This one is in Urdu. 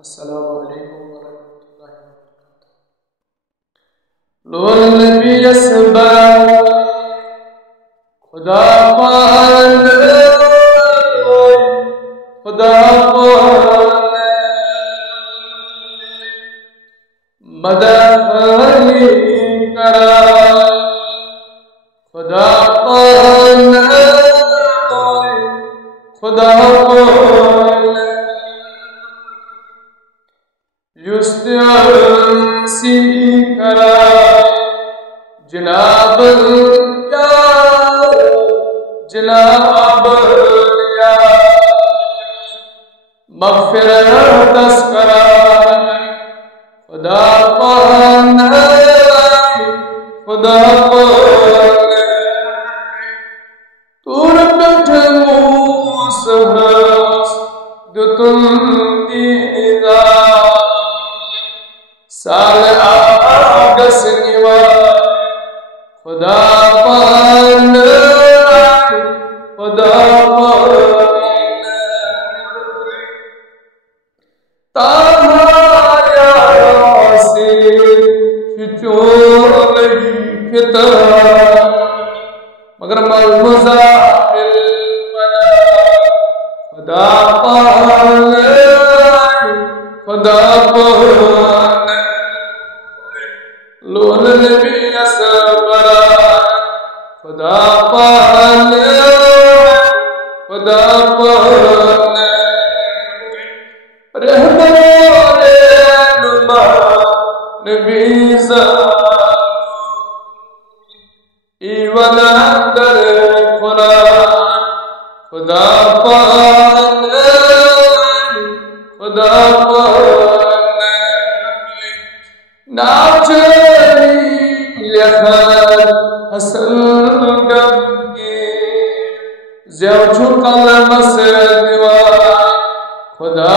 السلام علیکم ورحمۃ اللہ وبرکاتہ. لو نبی اسبر خدا پال خدا پال مدد کرا خدا پال خدا پال یستعصی کرا جناب جناب مغفرت کرا خدا پان خدا پان تور پٹھ موس ہس دتن دیدا سال آگس نیوا خدا پان خدا پان تاہایا سے چچو نہیں کھتا مگر مزاحل بنا خدا پان خدا پان لون نبی اسبرا خدا پان خدا پان رہبر رہنما نبی زمان ایوان اندر قرآن خدا پان خدا پان ناچری لخر حسن گمگی زیو چھو قلم سے دیوان خدا